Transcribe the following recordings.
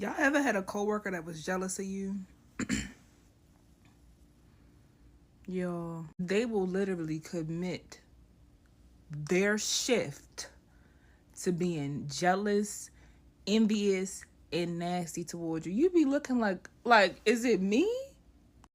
Y'all ever had a coworker that was jealous of you? Yo, they will literally commit their shift to being jealous, envious, and nasty towards you. You be looking like, is it me?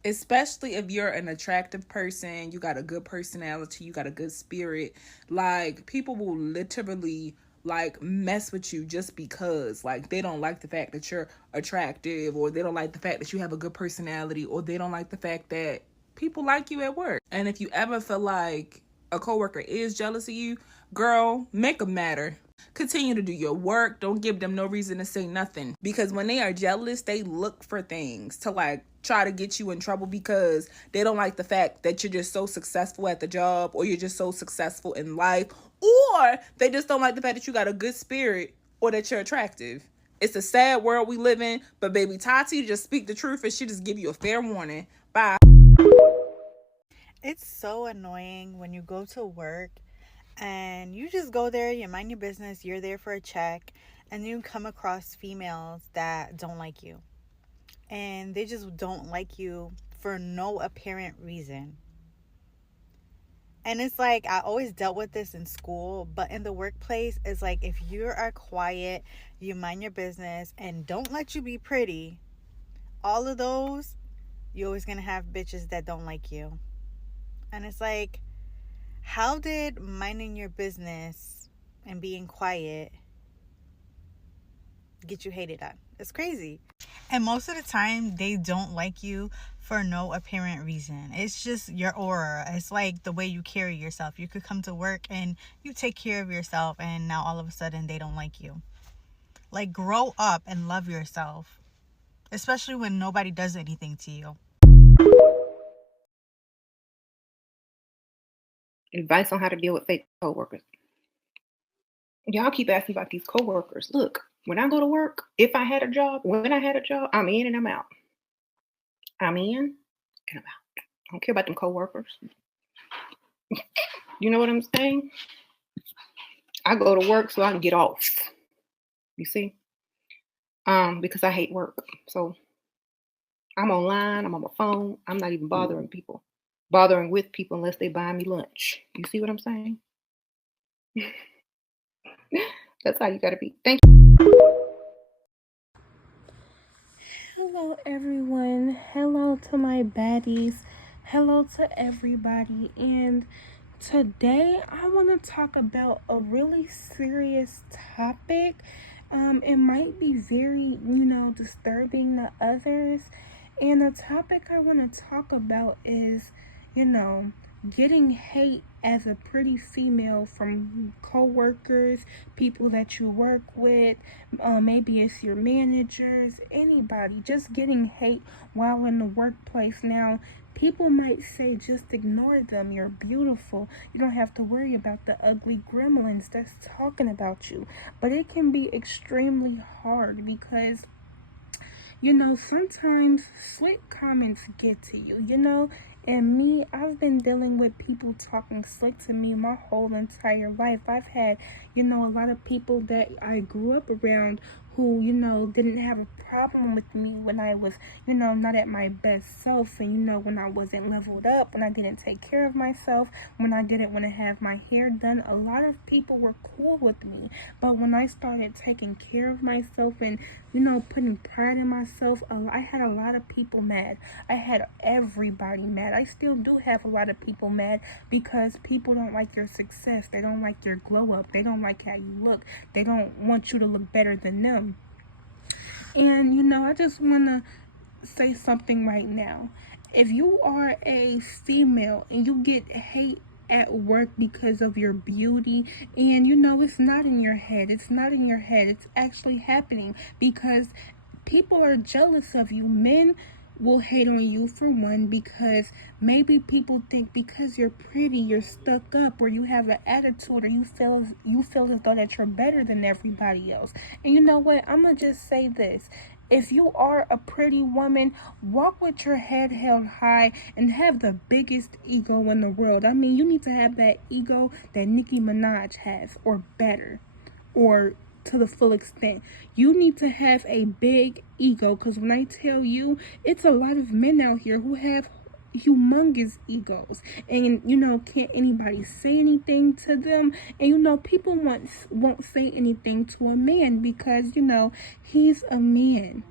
Especially if you're an attractive person, you got a good personality, you got a good spirit. Like, people will literally like mess with you just because like they don't like the fact that you're attractive, or they don't like the fact that you have a good personality, or they don't like the fact that people like you at work. And if you ever feel like a coworker is jealous of you, girl, make them matter. Continue to do your work. Don't give them no reason to say nothing. Because when they are jealous, they look for things to like try to get you in trouble, because they don't like the fact that you're just so successful at the job, or you're just so successful in life, or they just don't like the fact that you got a good spirit, or that you're attractive. It's a sad world we live in, but baby Tati just speak the truth, and she just give you a fair warning. Bye. It's so annoying when you go to work and you just go there, you mind your business, you're there for a check, and you come across females that don't like you. And they just don't like you for no apparent reason. And it's like, I always dealt with this in school, but in the workplace, it's like if you are quiet, you mind your business, and don't let you be pretty, all of those, you're always gonna have bitches that don't like you. And it's like, how did minding your business and being quiet get you hated on? It's crazy. And most of the time, they don't like you for no apparent reason. It's just your aura. It's like the way you carry yourself. You could come to work and you take care of yourself, and now all of a sudden they don't like you. Like, grow up and love yourself, especially when nobody does anything to you. Advice on how to deal with fake coworkers. Y'all keep asking about these coworkers. Look, when I go to work, if I had a job, when I had a job, I'm in and I'm out. I'm in and I'm out. I don't care about them coworkers. You know what I'm saying? I go to work so I can get off. You see? Because I hate work. So I'm online, I'm on my phone, I'm not even bothering people. Bothering with people unless they buy me lunch. You see what I'm saying? That's how you gotta be. Thank Hello, everyone. Hello to my baddies. Hello to everybody. And today I want to talk about a really serious topic. It might be very, disturbing to others. And the topic I want to talk about is, you know, getting hate as a pretty female from coworkers, people that you work with, maybe it's your managers, anybody, just getting hate while in the workplace. Now, people might say just ignore them. You're beautiful. You don't have to worry about the ugly gremlins that's talking about you. But it can be extremely hard because sometimes slick comments get to you, And me, I've been dealing with people talking slick to me my whole entire life. I've had, a lot of people that I grew up around who, didn't have a problem with me when I was, not at my best self. And, when I wasn't leveled up, when I didn't take care of myself, when I didn't want to have my hair done, a lot of people were cool with me. But when I started taking care of myself and, putting pride in myself, I had a lot of people mad. I had everybody mad. I still do have a lot of people mad because people don't like your success. They don't like your glow up. They don't like how you look. They don't want you to look better than them. And, I just want to say something right now. If you are a female and you get hate at work because of your beauty, and it's not in your head, it's actually happening because people are jealous of you. Men will hate on you for one because maybe people think because you're pretty, you're stuck up, or you have an attitude, or you feel as though that you're better than everybody else. And you know what? I'm gonna just say this. If you are a pretty woman, walk with your head held high and have the biggest ego in the world. I mean, you need to have that ego that Nicki Minaj has, or better, or to the full extent. You need to have a big ego, because when I tell you, it's a lot of men out here who have humongous egos, and can't anybody say anything to them, and people won't say anything to a man because he's a man,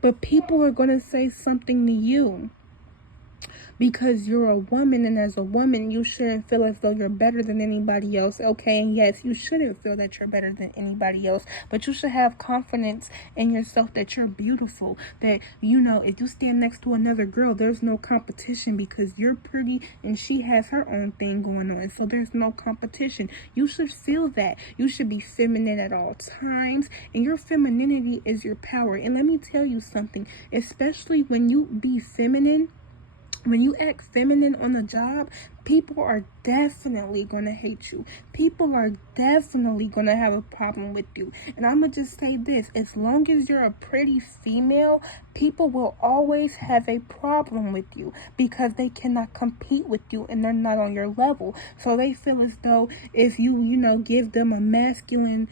but people are going to say something to you because you're a woman, and as a woman you shouldn't feel as though you're better than anybody else. Okay, and yes, you shouldn't feel that you're better than anybody else, but you should have confidence in yourself that you're beautiful, that if you stand next to another girl, there's no competition because you're pretty and she has her own thing going on, so there's no competition. You should feel that. You should be feminine at all times, and your femininity is your power. And let me tell you something, especially when you be feminine, when you act feminine on the job, people are definitely going to hate you. People are definitely going to have a problem with you. And I'm going to just say this, as long as you're a pretty female, people will always have a problem with you because they cannot compete with you and they're not on your level. So they feel as though if you, give them a masculine,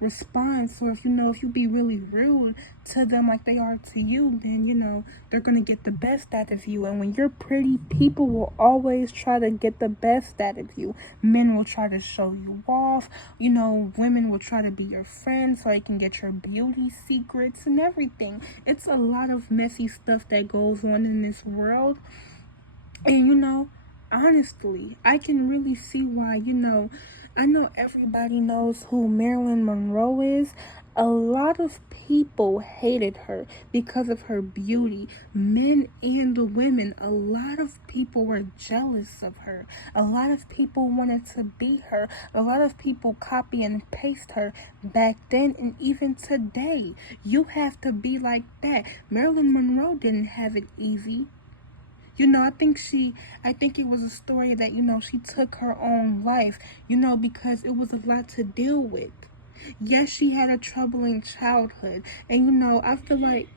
response, or if you be really rude to them like they are to you, then, they're going to get the best out of you. And when you're pretty, people will always try to get the best out of you. Men will try to show you off. Women will try to be your friends so they can get your beauty secrets and everything. It's a lot of messy stuff that goes on in this world. And, honestly, I can really see why, I know everybody knows who Marilyn Monroe is. A lot of people hated her because of her beauty. Men and women. A lot of people were jealous of her. A lot of people wanted to be her. A lot of people copy and paste her back then and even today. You have to be like that. Marilyn Monroe didn't have it easy. I think it was a story that, she took her own life, because it was a lot to deal with. Yes, she had a troubling childhood. And, I feel like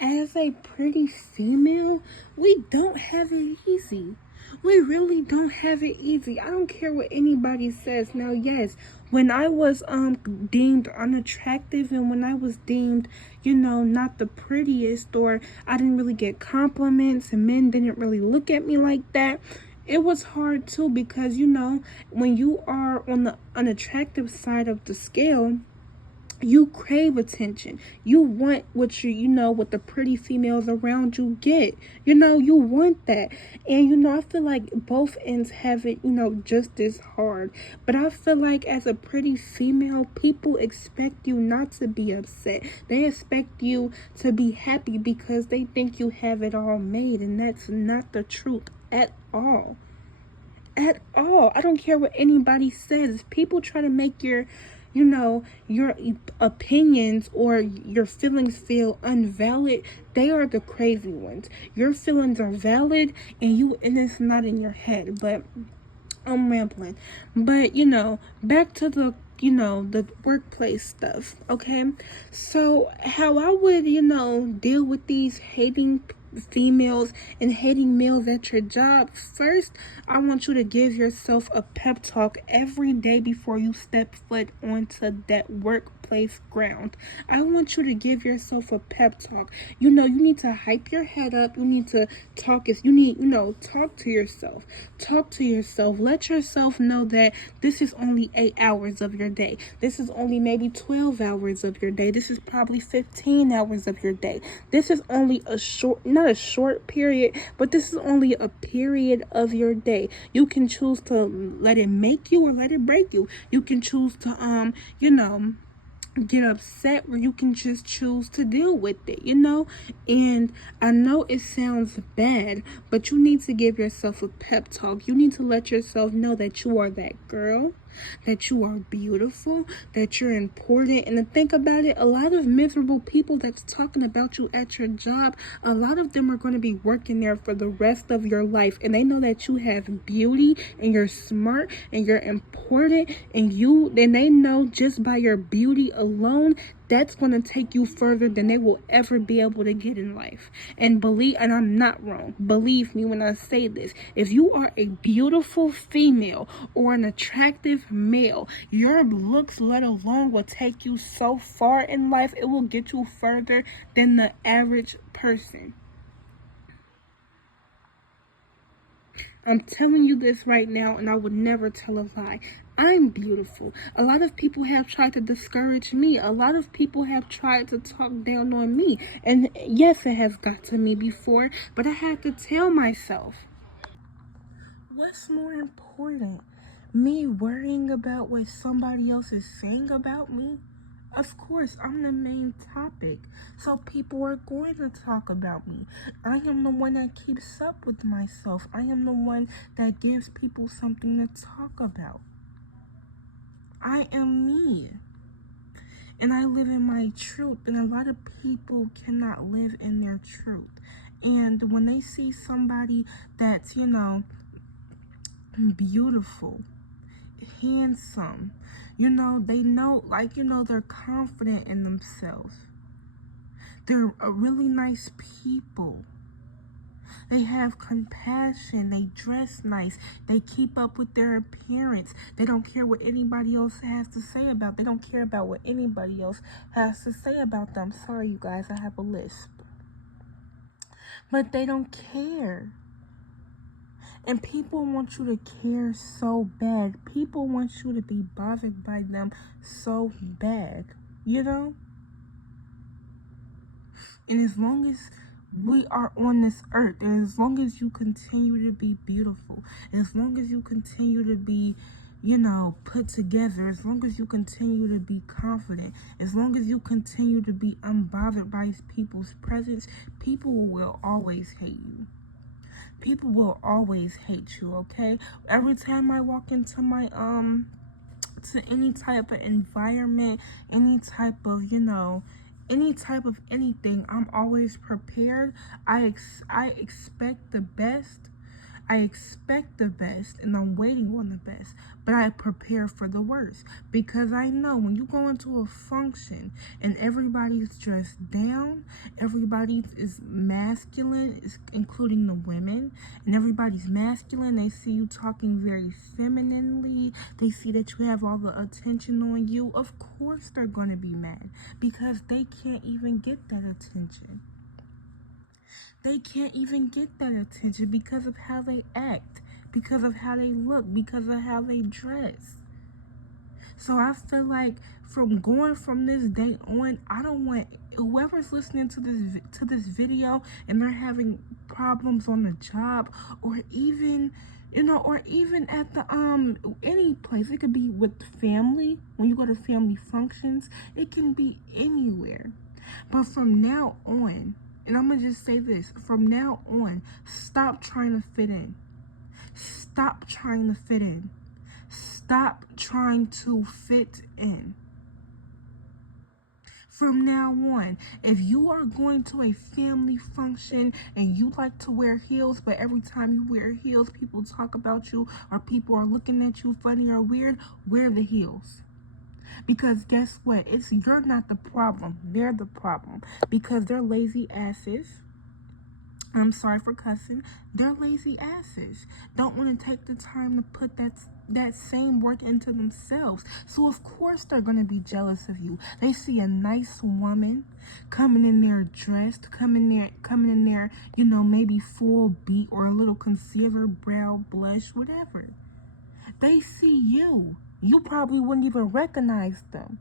as a pretty female, we don't have it easy. We really don't have it easy. I don't care what anybody says. Now, yes, when I was deemed unattractive and when I was deemed, not the prettiest, or I didn't really get compliments and men didn't really look at me like that, it was hard too because, when you are on the unattractive side of the scale, you crave attention. You want what what the pretty females around you get. You want that. And, I feel like both ends have it, just as hard. But I feel like as a pretty female, people expect you not to be upset. They expect you to be happy because they think you have it all made. And that's not the truth at all. At all. I don't care what anybody says. If people try to make your opinions or your feelings feel invalid, they are the crazy ones. Your feelings are valid and it's not in your head. But I'm rambling. But, back to the the workplace stuff, okay? So how I would, deal with these hating females and hating males at your job. First, I want you to give yourself a pep talk every day before you step foot onto that workplace ground. I want you to give yourself a pep talk. You need to hype your head up. You need to talk talk to yourself. Talk to yourself. Let yourself know that this is only 8 hours of your day. This is only maybe 12 hours of your day. This is probably 15 hours of your day. This is only not a short period, but this is only a period of your day. You can choose to let it make you or let it break you. You can choose to get upset, or you can just choose to deal with it, and I know it sounds bad, but you need to give yourself a pep talk. You need to let yourself know that you are that girl, that you are beautiful, that you're important. And to think about it, a lot of miserable people that's talking about you at your job, a lot of them are going to be working there for the rest of your life, and they know that you have beauty and you're smart and you're important, and they know just by your beauty alone that's going to take you further than they will ever be able to get in life. And I'm not wrong. Believe me when I say this. If you are a beautiful female or an attractive male, your looks, let alone, will take you so far in life. It will get you further than the average person. I'm telling you this right now, and I would never tell a lie. I'm beautiful. A lot of people have tried to discourage me. A lot of people have tried to talk down on me. And yes, it has got to me before, but I had to tell myself, what's more important? Me worrying about what somebody else is saying about me? Of course, I'm the main topic, so people are going to talk about me. I am the one that keeps up with myself. I am the one that gives people something to talk about. I am me. And I live in my truth, and a lot of people cannot live in their truth. And when they see somebody that's, beautiful, handsome, they know, they're confident in themselves. They're a really nice people. They have compassion. They dress nice. They keep up with their appearance. They don't care what anybody else has to say about. They don't care about what anybody else has to say about them. Sorry, you guys, I have a lisp. But they don't care. And people want you to care so bad. People want you to be bothered by them so bad. And as long as we are on this earth, and as long as you continue to be beautiful, as long as you continue to be, put together, as long as you continue to be confident, as long as you continue to be unbothered by people's presence, people will always hate you. People will always hate you, okay? Every time I walk into my, to any type of environment, any type of, any type of anything, I'm always prepared. I expect the best. I expect the best, and I'm waiting on the best, but I prepare for the worst, because I know when you go into a function and everybody's dressed down, everybody is masculine, including the women, and everybody's masculine. They see you talking very femininely. They see that you have all the attention on you. Of course they're going to be mad, because they can't even get that attention. They can't even get that attention because of how they act, because of how they look, because of how they dress. So I feel like from this day on, I don't want whoever's listening to this video and they're having problems on the job, or even at the any place. It could be with family, when you go to family functions. It can be anywhere. But from now on, and I'm going to just say this, from now on, stop trying to fit in. Stop trying to fit in. Stop trying to fit in. From now on, if you are going to a family function and you like to wear heels, but every time you wear heels, people talk about you, or people are looking at you funny or weird, wear the heels. Because guess what? You're not the problem. They're the problem. Because they're lazy asses. I'm sorry for cussing. They're lazy asses. Don't want to take the time to put that same work into themselves. So of course they're going to be jealous of you. They see a nice woman coming in there dressed, coming in there, maybe full beat or a little concealer, brow, blush, whatever. They see you. You probably wouldn't even recognize them.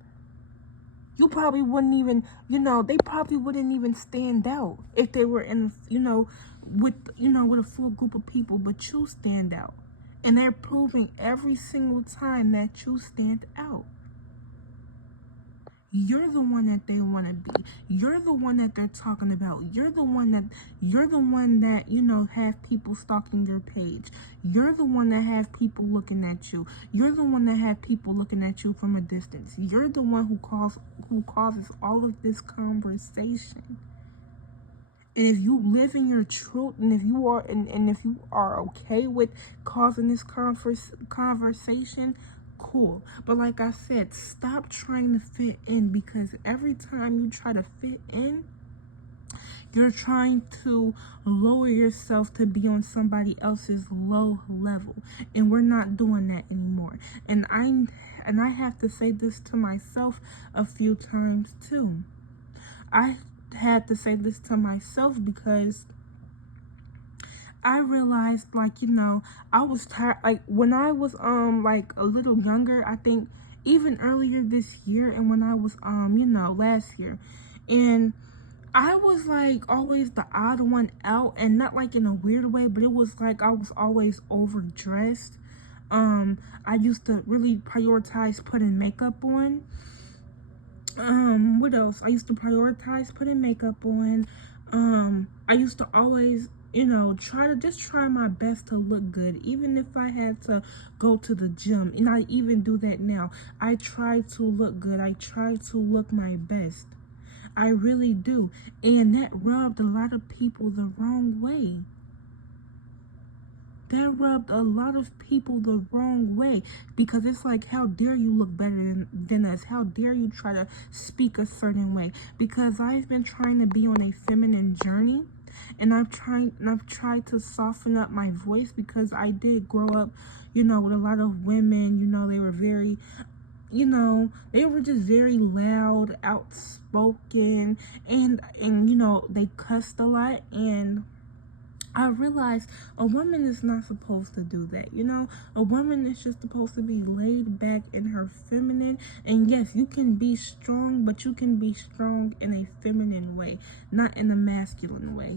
You probably wouldn't even, they probably wouldn't even stand out if they were in, with a full group of people, but you stand out. And they're proving every single time that you stand out. You're the one that they want to be. You're the one that they're talking about. You're the one that have people stalking your page. You're the one that have people looking at you. You're the one that have people looking at you from a distance. You're the one who causes all of this conversation. And if you live in your truth, and if you are okay with causing this conversation, cool. But like I said, stop trying to fit in, because every time you try to fit in, you're trying to lower yourself to be on somebody else's low level. And we're not doing that anymore. And I have to say this to myself a few times too. I had to say this to myself because I realized, like, I was tired. Like, when I was like a little younger, I think even earlier this year, and when I was last year, and I was like always the odd one out, and not like in a weird way, but it was like I was always overdressed. I used to really prioritize putting makeup on. What else? I used to prioritize putting makeup on. I used to always, try my best to look good, even if I had to go to the gym. And I even do that now. I try to look good. I try to look my best. I really do. And that rubbed a lot of people the wrong way. That rubbed a lot of people the wrong way, because it's like, how dare you look better than us? How dare you try to speak a certain way? Because I've been trying to be on a feminine journey, and I've tried to soften up my voice, because I did grow up, with a lot of women. They were very, they were just very loud, outspoken, and they cussed a lot. And I realized a woman is not supposed to do that. A woman is just supposed to be laid back in her feminine. And yes, you can be strong, but you can be strong in a feminine way, not in a masculine way,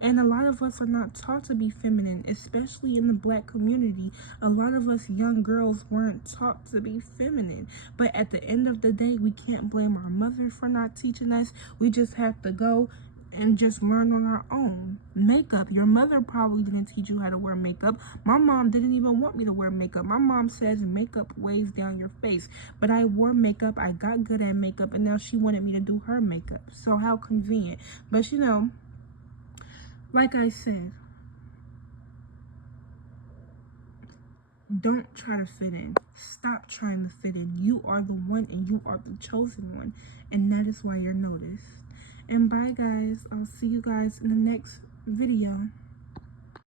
And a lot of us are not taught to be feminine, especially in the Black community. A lot of us young girls weren't taught to be feminine. But at the end of the day, we can't blame our mother for not teaching us. We just have to go and just learn on our own. Makeup, your mother probably didn't teach you how to wear makeup. My mom didn't even want me to wear makeup. My mom says makeup weighs down your face, but I wore makeup, I got good at makeup, and now she wanted me to do her makeup. So how convenient. But like I said, don't try to fit in. Stop trying to fit in. You are the one, and you are the chosen one, and that is why you're noticed. And bye, guys. I'll see you guys in the next video.